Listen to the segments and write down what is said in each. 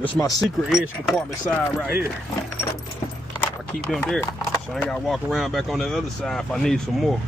This is my secret edge compartment side right here. I keep them there, so I ain't gotta walk around back on the other side if I need some more.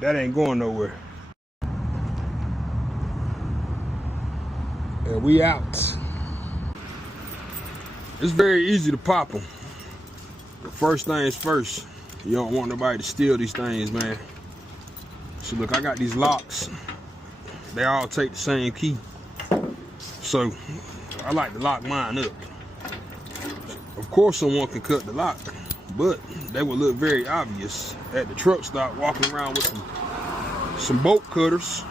That ain't going nowhere. And we out. It's very easy to pop them. But first things first, you don't want nobody to steal these things, man. So look, I got these locks. They all take the same key. So I like to lock mine up. Of course someone can cut the lock, but they would look very obvious at the truck stop walking around with some bolt cutters.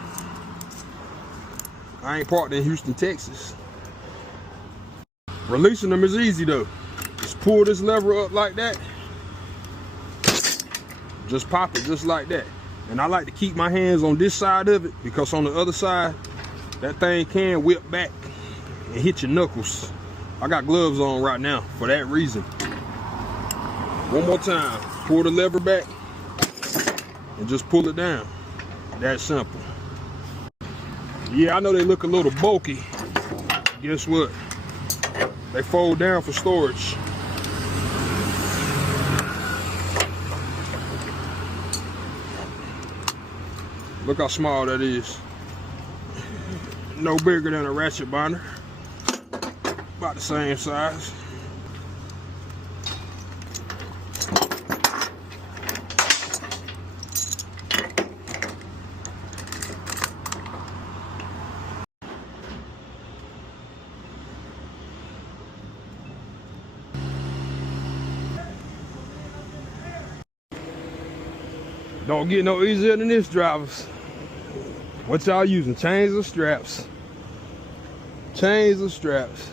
I ain't parked in Houston, Texas. Releasing them is easy though. Just pull this lever up like that. Just pop it just like that. And I like to keep my hands on this side of it because on the other side, that thing can whip back and hit your knuckles. I got gloves on right now for that reason. One more time, pull the lever back and just pull it down. That simple. Yeah, I know they look a little bulky. Guess what? They fold down for storage. Look how small that is. No bigger than a ratchet binder. About the same size. Don't get no easier than this, drivers. What y'all using? Chains or straps? Chains or straps?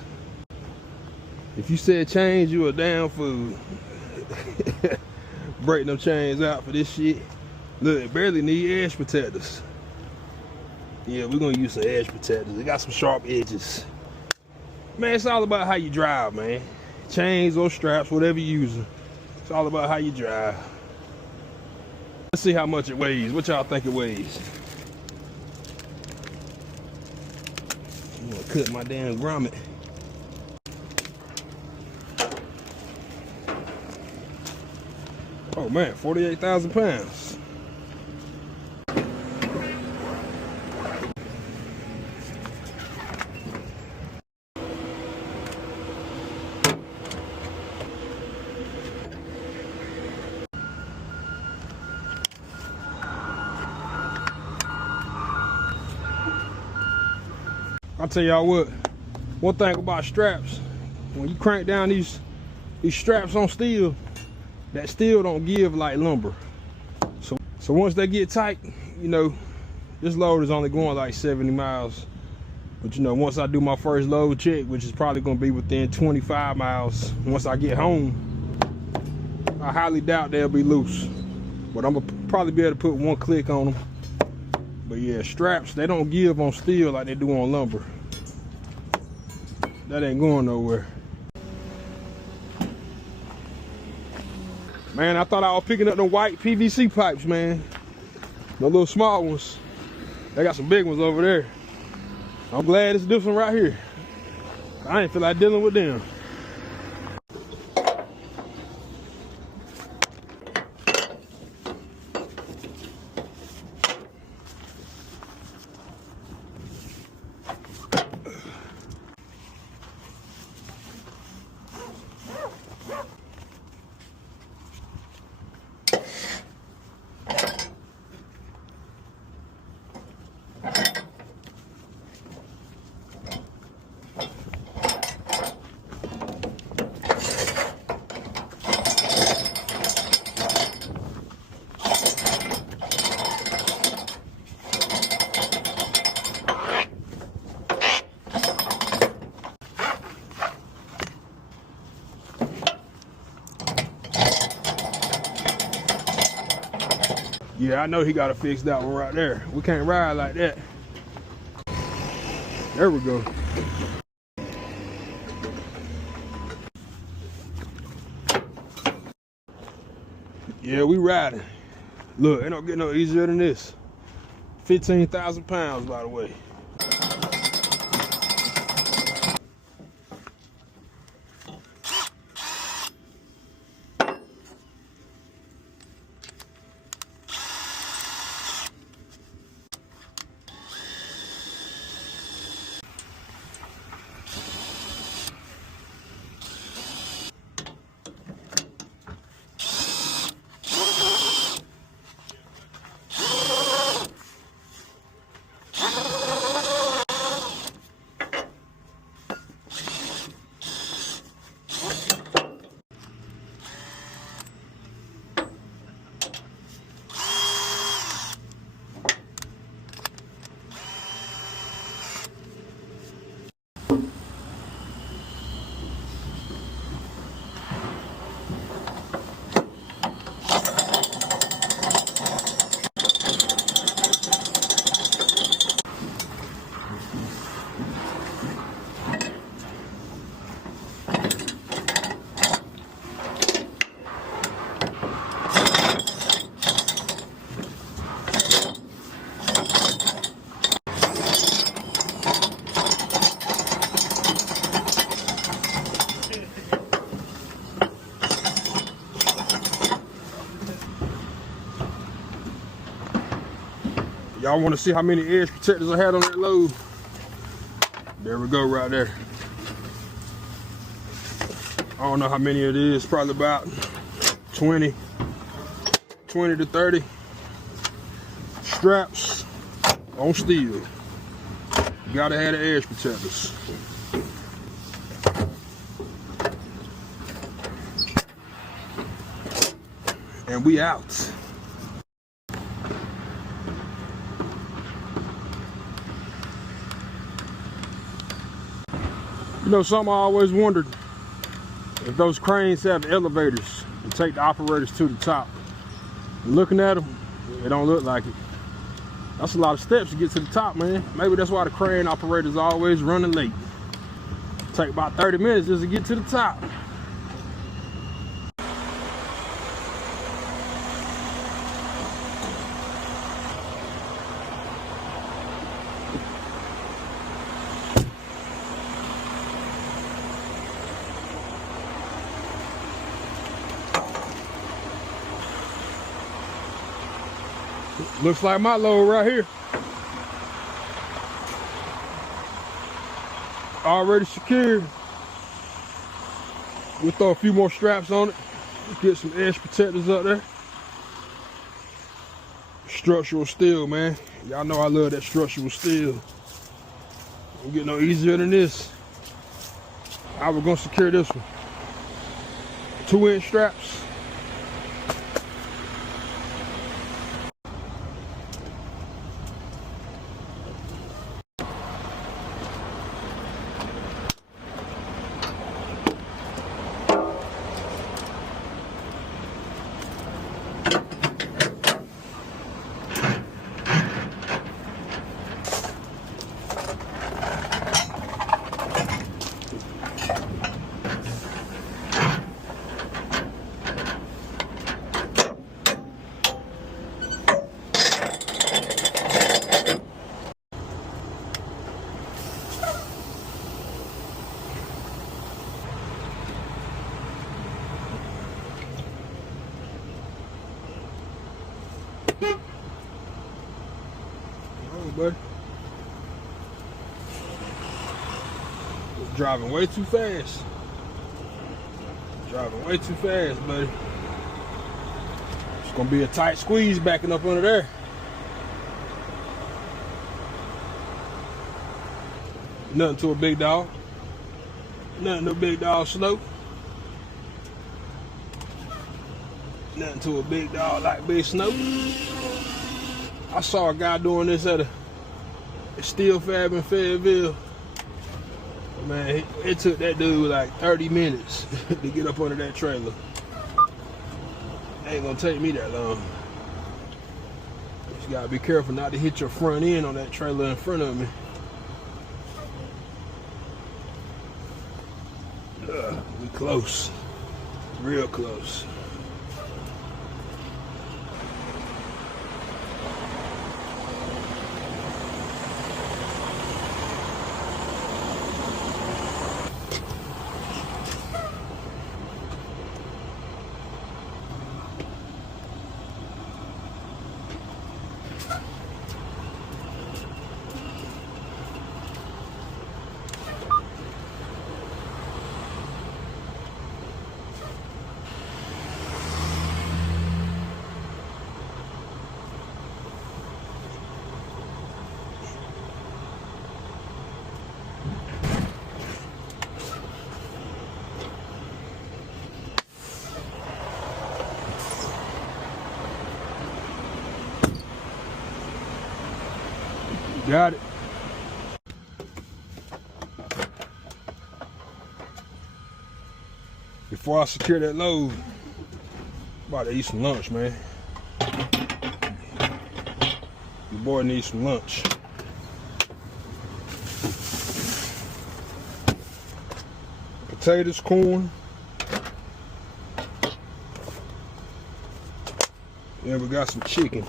If you said chains, you a damn fool. Break them chains out for this shit. Look, it barely need edge protectors. Yeah, we're gonna use some edge protectors. They got some sharp edges. Man, it's all about how you drive, man. Chains or straps, whatever you're using. It's all about how you drive. Let's see how much it weighs. What y'all think it weighs? I'm gonna cut my damn grommet. Oh man, 48,000 pounds. I'll tell y'all what, one thing about straps, when you crank down these straps on steel, that steel don't give like lumber. So once they get tight, you know, this load is only going like 70 miles. But you know, once I do my first load check, which is probably gonna be within 25 miles, once I get home, I highly doubt they'll be loose. But I'm gonna probably be able to put one click on them. But yeah, straps, they don't give on steel like they do on lumber. That ain't going nowhere. Man, I thought I was picking up the white PVC pipes, man. The little small ones. They got some big ones over there. I'm glad it's this one right here. I ain't feel like dealing with them. Yeah, I know he gotta fix that one right there. We can't ride like that. There we go. Yeah, we riding. Look, it don't get no easier than this. 15,000 pounds, by the way. Y'all want to see how many edge protectors I had on that load? There we go, right there. I don't know how many it is, probably about 20 to 30 straps on steel. Gotta have the edge protectors. And we out. You know, something I always wondered, if those cranes have elevators to take the operators to the top. Looking at them, it don't look like it. That's a lot of steps to get to the top, man. Maybe that's why the crane operators are always running late. Take about 30 minutes just to get to the top. Looks like my load right here. Already secured. We'll throw a few more straps on it. Get some edge protectors up there. Structural steel, man. Y'all know I love that structural steel. Don't get no easier than this. I was gonna secure this one. 2-inch straps. Buddy. It's driving way too fast. Driving way too fast, buddy. It's gonna be a tight squeeze backing up under there. Nothing to a big dog. Nothing to a big dog slow. Nothing to a big dog like Big Snow. I saw a guy doing this at a Steel Fab in Fayetteville. Man, it took that dude like 30 minutes to get up under that trailer. Ain't gonna take me that long. You gotta be careful not to hit your front end on that trailer in front of me. We close, real close. Got it. Before I secure that load, I'm about to eat some lunch, man. Your boy needs some lunch. Potatoes, corn. Yeah, we got some chicken.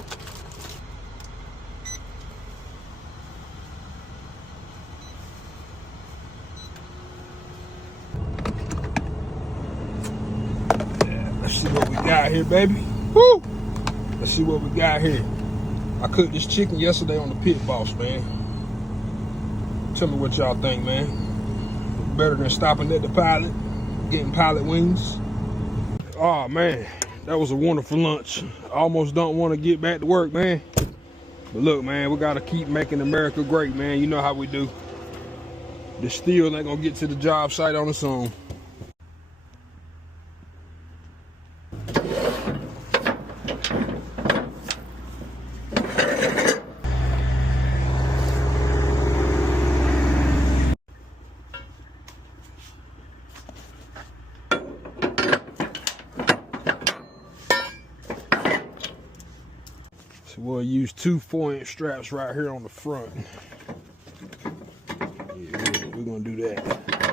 Let's see what we got here, baby. Woo! Let's see what we got here. I cooked this chicken yesterday on the Pit Boss, man. Tell me what y'all think, man. Better than stopping at the Pilot, getting Pilot wings. Oh, man. That was a wonderful lunch. I almost don't want to get back to work, man. But look, man, we got to keep making America great, man. You know how we do. The steel ain't going to get to the job site on its own. So we'll use 2 4-inch straps right here on the front. Yeah, we're gonna do that.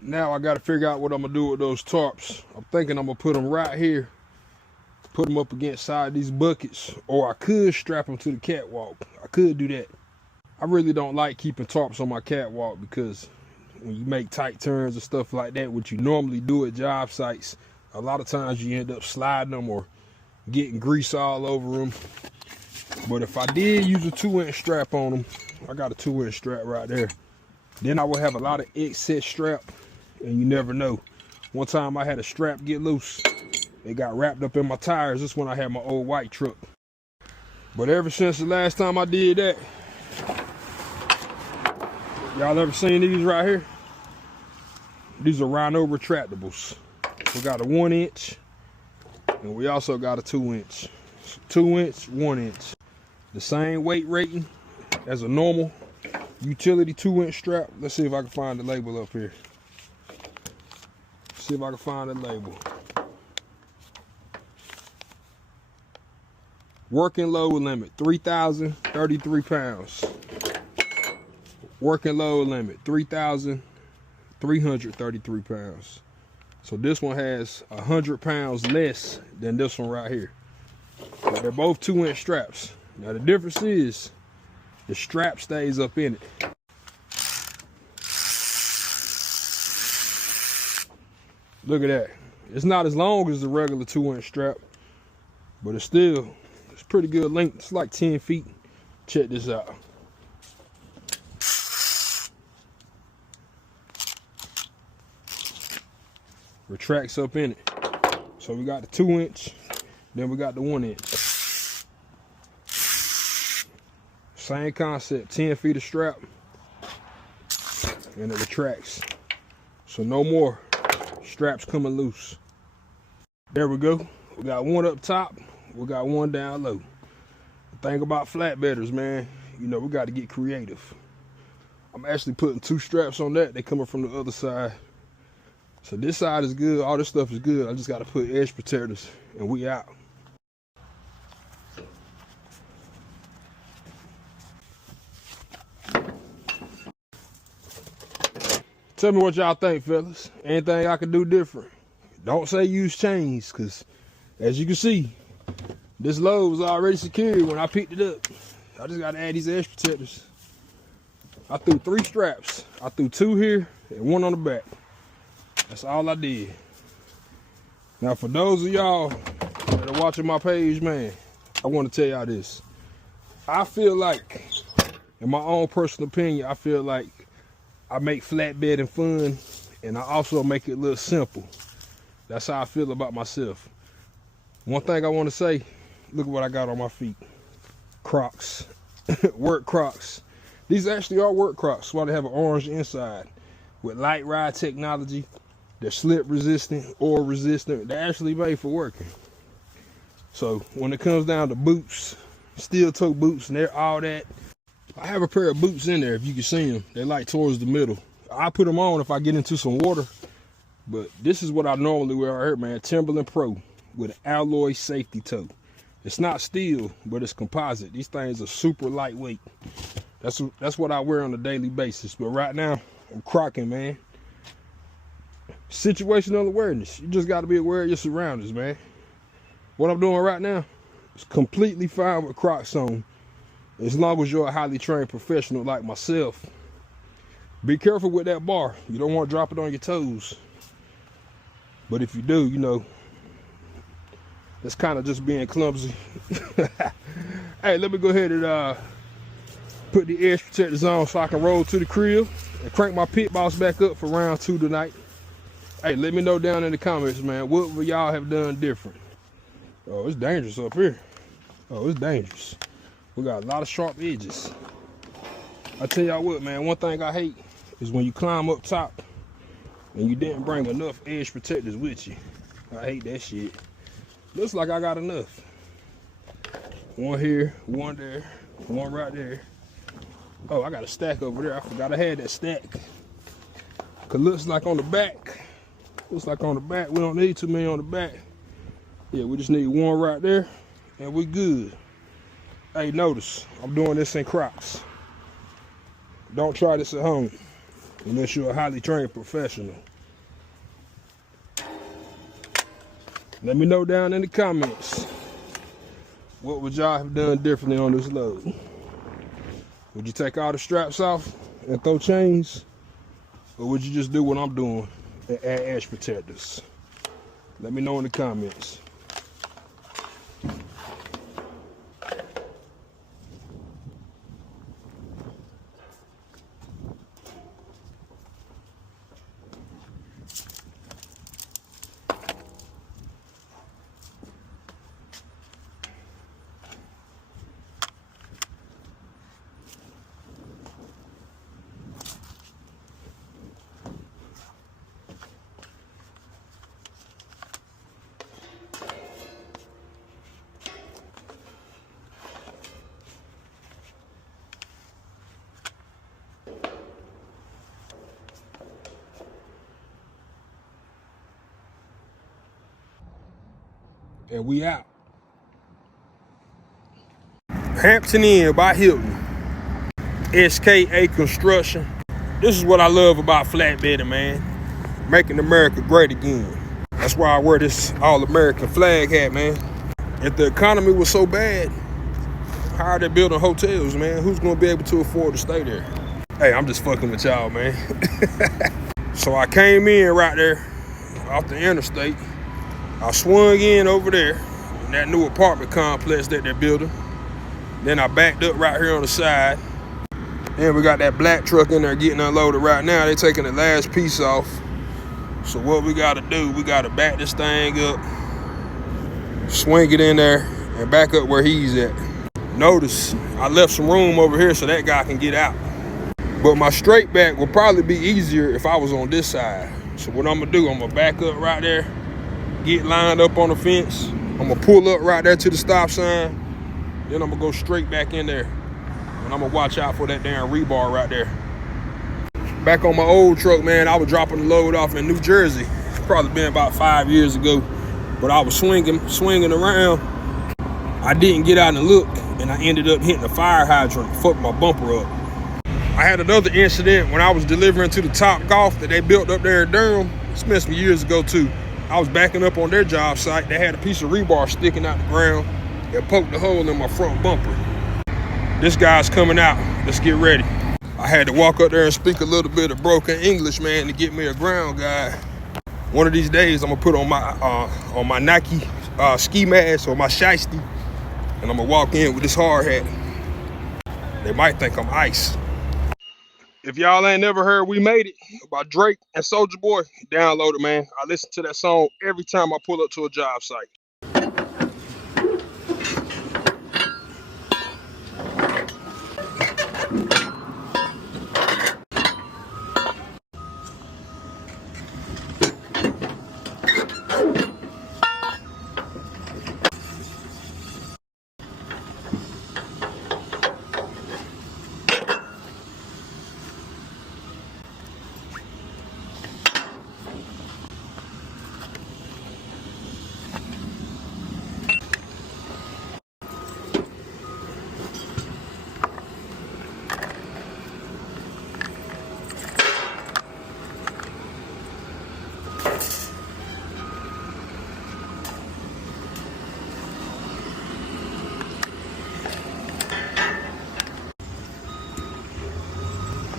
Now I gotta figure out what I'm gonna do with those tarps. I'm thinking I'm gonna put them right here, put them up against side these buckets, or I could strap them to the catwalk. I could do that. I really don't like keeping tarps on my catwalk because when you make tight turns and stuff like that, what you normally do at job sites, a lot of times you end up sliding them or getting grease all over them. But if I did use a 2-inch strap on them, I got a 2-inch strap right there, then I would have a lot of excess strap, and you never know. One time I had a strap get loose. It got wrapped up in my tires. This when I had my old white truck. But ever since the last time I did that, Y'all ever seen these right here? These are Rhino retractables. We got a 1 inch and we also got a 2 inch. 2 inch, 1 inch. The same weight rating as a normal utility 2 inch strap. Let's see if I can find the label up here. See if I can find the label. Working load limit, 3,033 pounds. Working load limit, 3,333 pounds. So this one has 100 pounds less than this one right here. But they're both 2 inch straps. Now the difference is the strap stays up in it. Look at that. It's not as long as the regular 2 inch strap, but it's pretty good length. It's like 10 feet. Check this out. Retracts up in it. So we got the 2 inch, then we got the 1 inch. Same concept, 10 feet of strap, and it retracts. So no more straps coming loose. There we go. We got one up top, we got one down low. The thing about flatbedders, man, you know, we got to get creative. I'm actually putting 2 straps on that. They coming from the other side. So this side is good, all this stuff is good. I just got to put edge protectors and we out. Tell me what y'all think, fellas. Anything I can do different? Don't say use chains, because as you can see, this load was already secured when I picked it up. I just got to add these edge protectors. I threw 3 straps. I threw 2 here and 1 on the back. That's all I did. Now, for those of y'all that are watching my page, man, I want to tell y'all this. I feel like, in my own personal opinion, I feel like I make flatbedding fun, and I also make it a little simple. That's how I feel about myself. One thing I want to say, look at what I got on my feet. Crocs. Work Crocs. These actually are work Crocs. That's why they have an orange inside. With light ride technology. They're slip resistant, oil resistant. They're actually made for working. So when it comes down to boots, steel toe boots, and they're all that, I have a pair of boots in there, if you can see them. They're like towards the middle. I put them on if I get into some water. But this is what I normally wear right here, man. Timberland Pro with an alloy safety toe. It's not steel, but it's composite. These things are super lightweight. That's what I wear on a daily basis. But right now, I'm crocking, man. Situational awareness. You just got to be aware of your surroundings, man. What I'm doing right now is completely fine with Crocs on, as long as you're a highly trained professional like myself. Be careful with that bar. You don't want to drop it on your toes. But if you do, you know, that's kind of just being clumsy. Hey, let me go ahead and put the edge protectors on so I can roll to the crib and crank my pit boss back up for round 2 tonight. Hey, let me know down in the comments, man, what would y'all have done different? Oh, it's dangerous up here. Oh, it's dangerous. We got a lot of sharp edges. I tell y'all what, man, one thing I hate is when you climb up top and you didn't bring enough edge protectors with you. I hate that shit. Looks like I got enough. One here, one there, one right there. Oh, I got a stack over there. I forgot I had that stack. Cause looks like on the back, we don't need too many on the back. Yeah, we just need one right there and we good. Hey, notice, I'm doing this in Crocs. Don't try this at home unless you're a highly trained professional. Let me know down in the comments, what would y'all have done differently on this load? Would you take all the straps off and throw chains? Or would you just do what I'm doing and add edge protectors? Let me know in the comments. And we out. Hampton Inn by Hilton. SKA Construction. This is what I love about flatbedding, man. Making America great again. That's why I wear this all-American flag hat, man. If the economy was so bad, how are they building hotels, man? Who's gonna be able to afford to stay there? Hey, I'm just fucking with y'all, man. So I came in right there off the interstate. I swung in over there in that new apartment complex that they're building. Then I backed up right here on the side. Then we got that black truck in there getting unloaded right now. They taking the last piece off. So what we gotta do, we gotta back this thing up, swing it in there, and back up where he's at. Notice, I left some room over here so that guy can get out. But my straight back will probably be easier if I was on this side. So what I'm gonna do, I'm gonna back up right there, get lined up on the fence. I'm gonna pull up right there to the stop sign. Then I'm gonna go straight back in there. And I'm gonna watch out for that damn rebar right there. Back on my old truck, man, I was dropping the load off in New Jersey. It's probably been about 5 years ago. But I was swinging around. I didn't get out and look, and I ended up hitting a fire hydrant, fucked my bumper up. I had another incident when I was delivering to the Top Golf that they built up there in Durham. This been some years ago too. I was backing up on their job site. They had a piece of rebar sticking out the ground that poked a hole in my front bumper. This guy's coming out. Let's get ready. I had to walk up there and speak a little bit of broken English, man, to get me a ground guide. One of these days, I'm gonna put on my Nike ski mask or my shiesty, and I'm gonna walk in with this hard hat. They might think I'm ice. If y'all ain't never heard "We Made It" by Drake and Soulja Boy, download it, man. I listen to that song every time I pull up to a job site.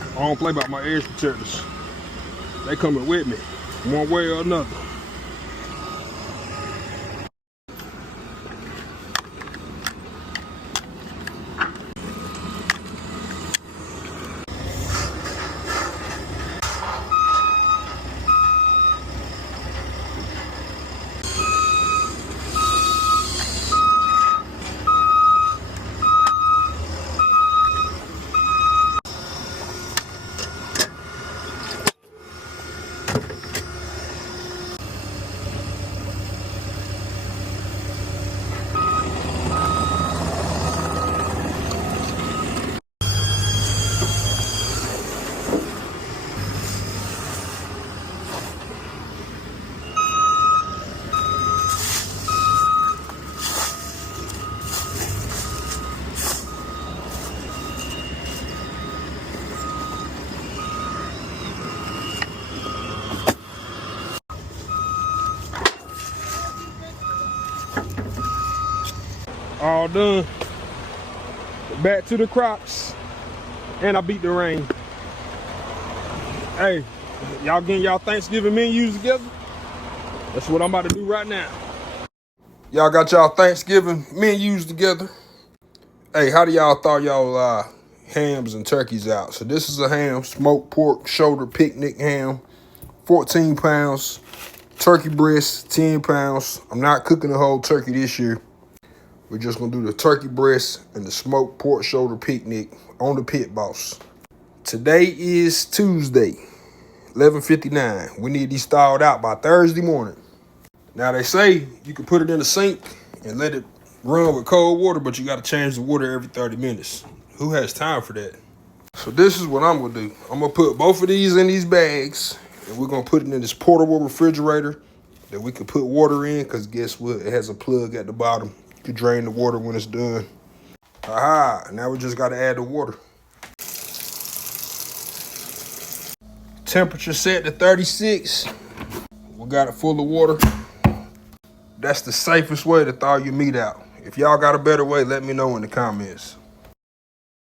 I don't play about my edge protectors. They coming with me, one way or another. All done. Back to the crops. And I beat the rain. Hey, y'all getting y'all Thanksgiving menus together? That's what I'm about to do right now. Y'all got y'all Thanksgiving menus together? Hey, how do y'all thaw y'all hams and turkeys out? So this is a ham, smoked pork shoulder picnic ham, 14 pounds. Turkey breast, 10 pounds. I'm not cooking the whole turkey this year. We're just gonna do the turkey breast and the smoked pork shoulder picnic on the Pit Boss. Today is Tuesday, 11:59. We need these thawed out by Thursday morning. Now they say you can put it in the sink and let it run with cold water, but you gotta change the water every 30 minutes. Who has time for that? So this is what I'm gonna do. I'm gonna put both of these in these bags, and we're gonna put it in this portable refrigerator that we could put water in, because guess what? It has a plug at the bottom. You can drain the water when it's done. Aha, now we just gotta add the water. Temperature set to 36. We got it full of water. That's the safest way to thaw your meat out. If y'all got a better way, let me know in the comments.